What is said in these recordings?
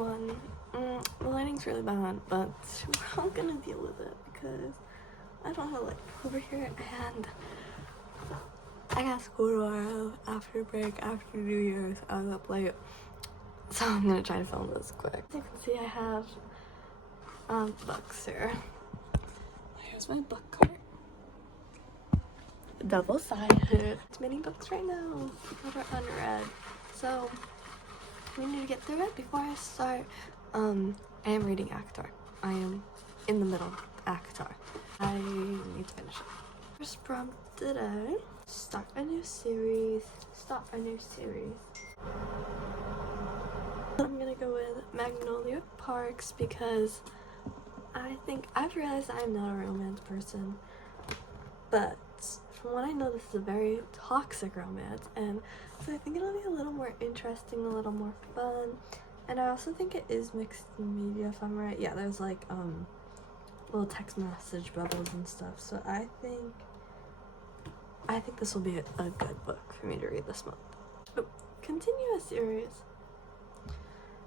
one. The lighting's really bad, but we're all gonna deal with it because I don't have light over here, and I got school tomorrow after break, after New Year's. I was up late, so I'm gonna try to film this quick. As you can see, I have books here. Here's my book cart. Double-sided. It's many books right now that are unread, so we need to get through it before I start. I am reading ACTAR. I am in the middle of ACTAR. I need to finish it. First prompt today: start a new series. Stop a new series. I'm gonna go with Magnolia Parks because I've realized I'm not a romance person, but from what I know, this is a very toxic romance, and so I think it'll be a little more interesting, a little more fun, and I also think it is mixed media, if I'm right. Yeah, there's like little text message bubbles and stuff, so I think this will be a good book for me to read this month. Oh, continue a series.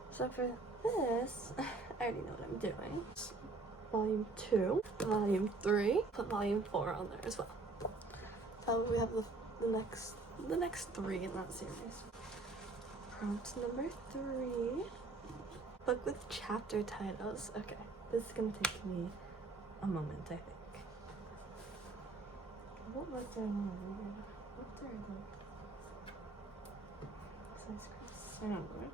So for this, I already know what I'm doing. Volume 2, Volume 3, put Volume 4 on there as well. So we have the next 3 in that series. Prompt number 3. Book with chapter titles. Okay, this is gonna take me a moment, I think. What was there on here? What's there like? I don't know.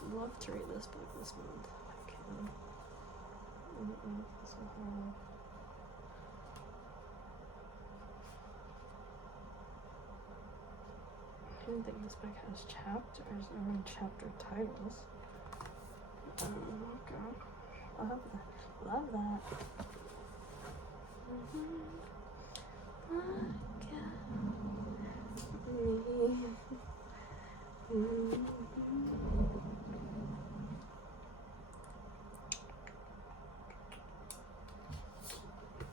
I'd love to read this book this month. I can. I don't think this book has chapters or chapter titles. Okay. Love that. Love that.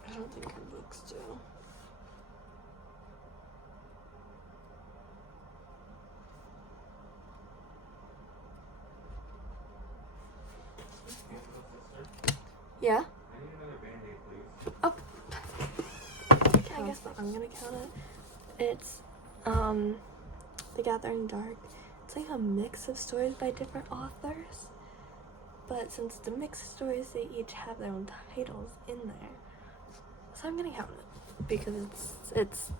I don't think her books do. Yeah? I need another Band-Aid, please. Oh. Okay, I guess I'm gonna count it. It's The Gathering Dark. It's like a mix of stories by different authors. But since it's a mix of stories, they each have their own titles in there. So I'm gonna count it because it's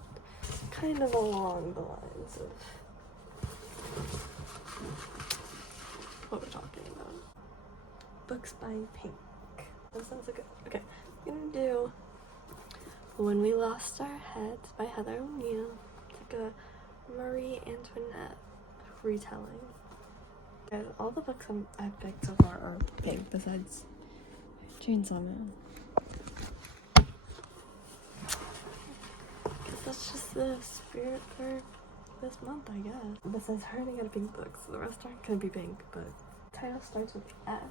kind of along the lines of what we're talking about. Books by Pink. That sounds good. Okay, I'm gonna do When We Lost Our Heads by Heather O'Neill. It's like a Marie Antoinette retelling. Guys, all the books I've picked so far are pink besides Chainsaw Man. Because that's just the spirit for this month, I guess. Besides her, I got a pink book, so the rest aren't gonna be pink, but the title starts with S.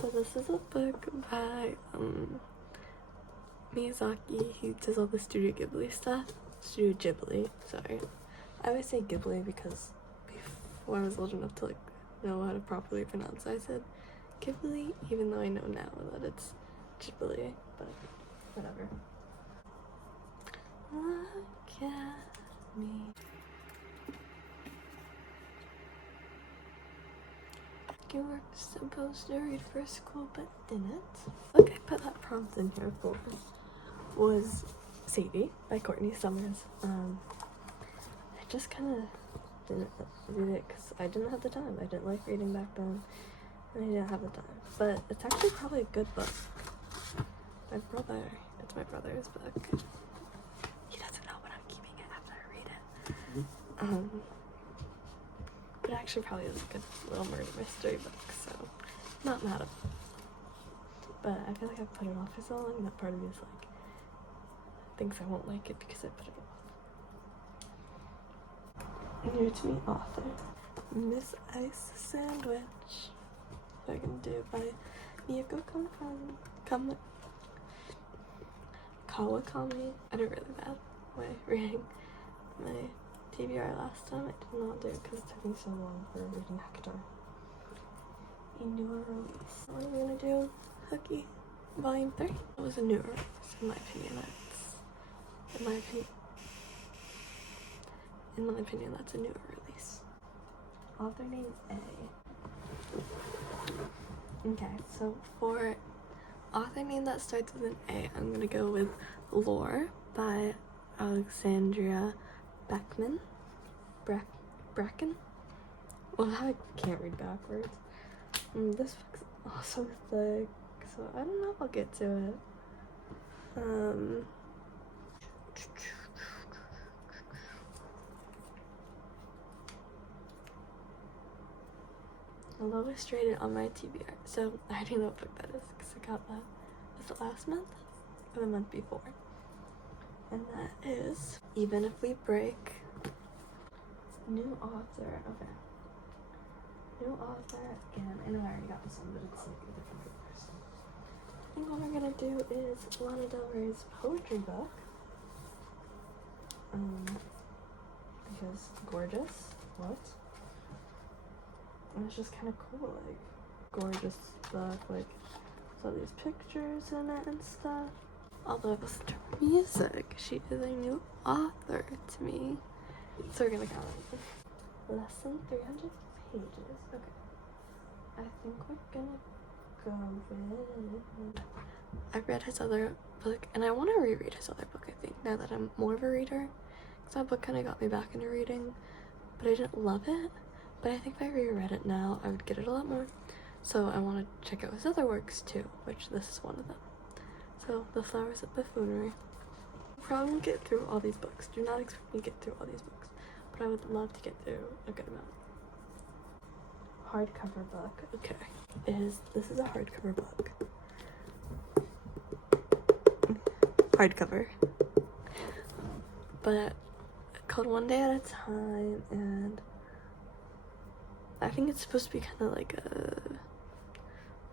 So this is a book by Miyazaki. He does all the Studio Ghibli stuff. Studio Ghibli, sorry. I always say Ghibli because before I was old enough to like know how to properly pronounce it, I said Ghibli, even though I know now that it's Ghibli, but whatever. Look at me. You were supposed to read for school but didn't. Okay, put that prompt in here for was Sadie by Courtney Summers. I just kind of didn't read it because I didn't have the time. I didn't like reading back then, and I didn't have the time. But it's actually probably a good book. It's my brother's book. He doesn't know, but I'm keeping it after I read it. But it actually probably is a good little murder mystery book, so not mad at it. But I feel like I've put it off for so long that part of me is like, thinks I won't like it because I put it off. New to me author, Miss Ice Sandwich. What I can do by Miyako Kawakami. I did a really bad way reading my TBR last time. I did not do it because it took me so long for reading Hector. A newer release. What are we gonna do? Hooky Volume 3. It was a newer release, in my opinion. In my opinion, that's a newer release. Author name A. Okay, so for author name that starts with an A, I'm gonna go with Lore by Alexandria Beckman. Bracken? Well, I can't read backwards. This book's also thick, so I don't know if I'll get to it. The lowest rated on my TBR. So I already know what book that is because I got that. Was it last month or the month before? And that is Even If We Break. New author. Okay. New author again. I know I already got this one, but it's like a different person. I think what we're gonna do is Lana Del Rey's poetry book. Because gorgeous. What? And it's just kind of cool, like gorgeous stuff, like so these pictures in it and stuff. Although I listen to her music, she is a new author to me, so we're gonna count it. Less than 300 pages. Okay, I think we're gonna go with. I've read his other book, and I want to reread his other book. I think now that I'm more of a reader, because that book kind of got me back into reading, but I didn't love it. But I think if I reread it now, I would get it a lot more. So I want to check out his other works too, which this is one of them. So, The Flowers of Buffoonery. I'll probably get through all these books. Do not expect me to get through all these books, but I would love to get through a good amount. Hardcover book. Okay. This is a hardcover book. Hardcover. But called One Day at a Time, and I think it's supposed to be kind of like a,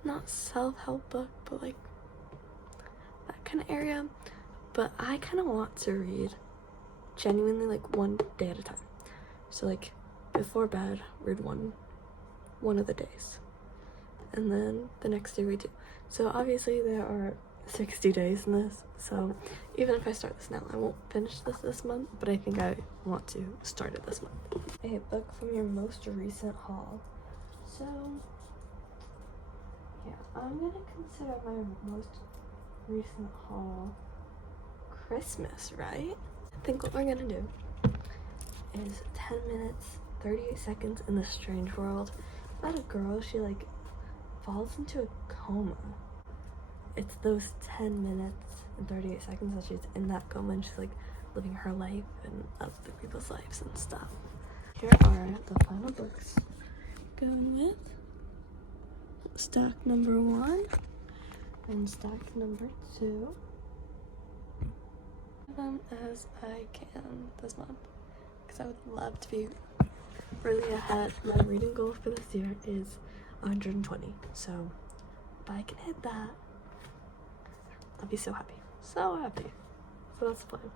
not self-help book, but like that kind of area. But I kind of want to read genuinely like one day at a time. So like before bed, read one of the days. And then the next day read two. So obviously there are 60 days in this. So even if I start this now, I won't finish this month, but I think I want to start it this month. A book from your most recent haul. So yeah, I'm gonna consider my most recent haul Christmas, right? I think what we're gonna do is 10 minutes, 38 seconds in the strange world about a girl. She like falls into a coma. It's those 10 minutes and 38 seconds that she's in that coma, and she's like living her life and other people's lives and stuff. Here are the final books. Going with stack number 1 and stack number 2. Them as I can this month, because I would love to be really ahead. My reading goal for this year is 120, so if I can hit that, I'll be so happy. So happy. So that's the plan.